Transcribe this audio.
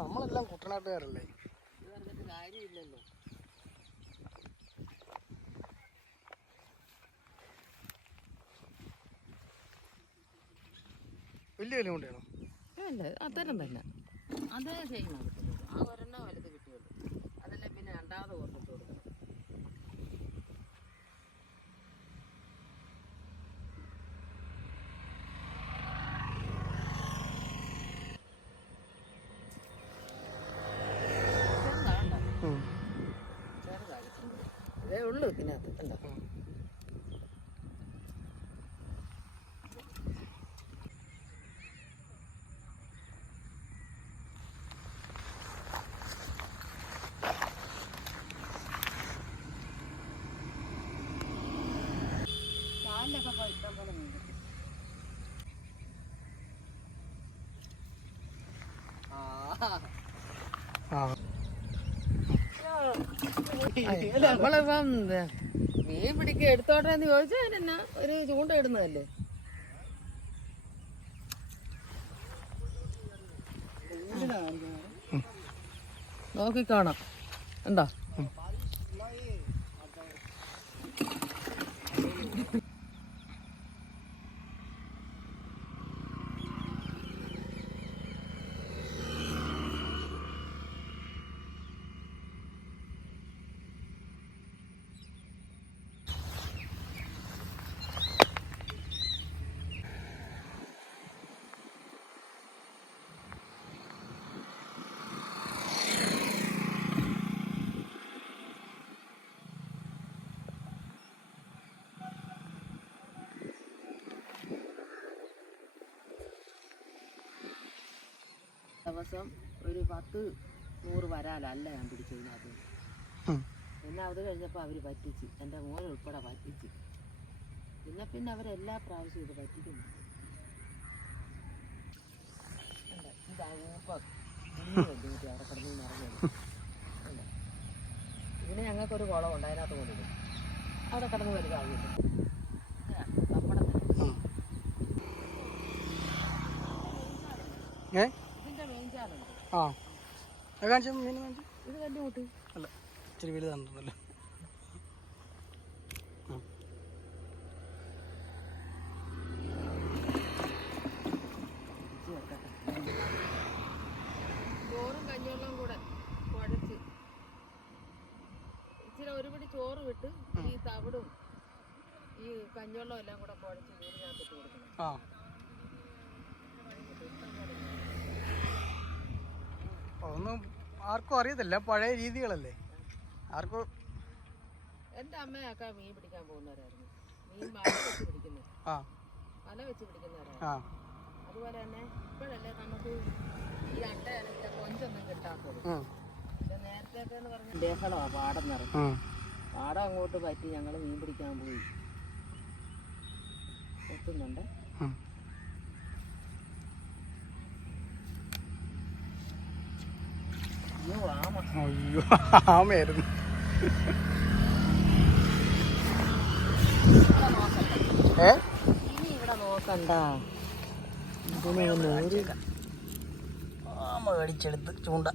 നമ്മളെല്ലാം കുട്ടനാട്ടുകാരല്ലേ? ഇത് പറഞ്ഞിട്ട് കാര്യമില്ലല്ലോ വലിയ വില കൊണ്ടാണോ അല്ല അത്തരം തന്നെ. അതേ ചെയ്യുന്ന ഉള്ളൂ ഇതിനകത്ത്. എന്താ ആ. നമ്മളിപ്പം മീൻ പിടിക്കുക എടുത്തോട്ടെ എന്ന് ചോദിച്ചാൽ അതിനെന്നാ ഒരു ചൂണ്ട ഇടുന്നതല്ലേ? നോക്കിക്കാണാം. ഉണ്ടോ ദിവസം ഒരു പത്ത് നൂറ് വരാലല്ല ഞാൻ പിടിച്ചതിനകത്ത്. പിന്നെ അത് കഴിഞ്ഞപ്പോൾ അവർ പറ്റിച്ച് എന്റെ മോൻ ഉൾപ്പെടെ പറ്റിച്ച് പിന്നെ പിന്നെ അവരെല്ലാ പ്രാവശ്യവും ഇത് പറ്റിക്കുന്നു കണ്ടോ? ഇതാ ഊപ്പം. കുഞ്ഞ് വലിയ അവിടെ കിടന്ന് നിറഞ്ഞത്. ഇതിന് ഞങ്ങൾക്കൊരു കുളമുണ്ട് അതിനകത്ത് കൊണ്ടിടും അവിടെ കിടന്ന് വലുതാവില്ല ഇതാ, നമ്മുടെ ഏ ആ. കാണിച്ച മീൻ കാണിച്ചു ഇത് വലിയ കൂട്ടി അല്ല ഇച്ചിരി വലുതാണെന്നല്ലോ ചോറും കഞ്ഞിവെള്ളം കൂടെ കുഴച്ച്. ഇച്ചിരി ഒരു പിടി ചോറ് വിട്ട് ഈ തവിടും ഈ കഞ്ഞിവെള്ളം എല്ലാം കൂടെ കുഴച്ച് വീടിനകത്തിട്ട് കൊടുക്കണം. ആ. ഒന്നും ആർക്കും അറിയത്തില്ല. പഴയ രീതികളല്ലേ. ആർക്കും എന്റെ അമ്മയൊക്കെ മീൻ പിടിക്കാൻ പോകുന്നവരായിരുന്നു. മീൻ വല വെച്ച് പിടിക്കുന്നത്. ആ. വല വെച്ച് പിടിക്കുന്നവരായിരുന്നു. ആ. അതുപോലെ തന്നെ ഇപ്പോഴല്ലേ നമുക്ക് ഈ അട്ട ഇലക്കിയ കൊഞ്ചൊന്നും കിട്ടാത്തത്. ഉം, ഇത് നേരത്തെയൊക്കെ എന്ന് പറഞ്ഞാൽ ബഹളമാണ് പാടം നിറഞ്ഞു. പാടം അങ്ങോട്ട് പറ്റി ഞങ്ങൾ മീൻ പിടിക്കാൻ പോയി. എത്തുന്നുണ്ട് ഉം. അയ്യോ ആമ അയ്യോ ആമയായിരുന്നു. ഏ? ഇനി ഇവിടെ നോക്കണ്ട. ഇതിനെ ആമ കടിച്ചെടുത്ത് ചൂണ്ട.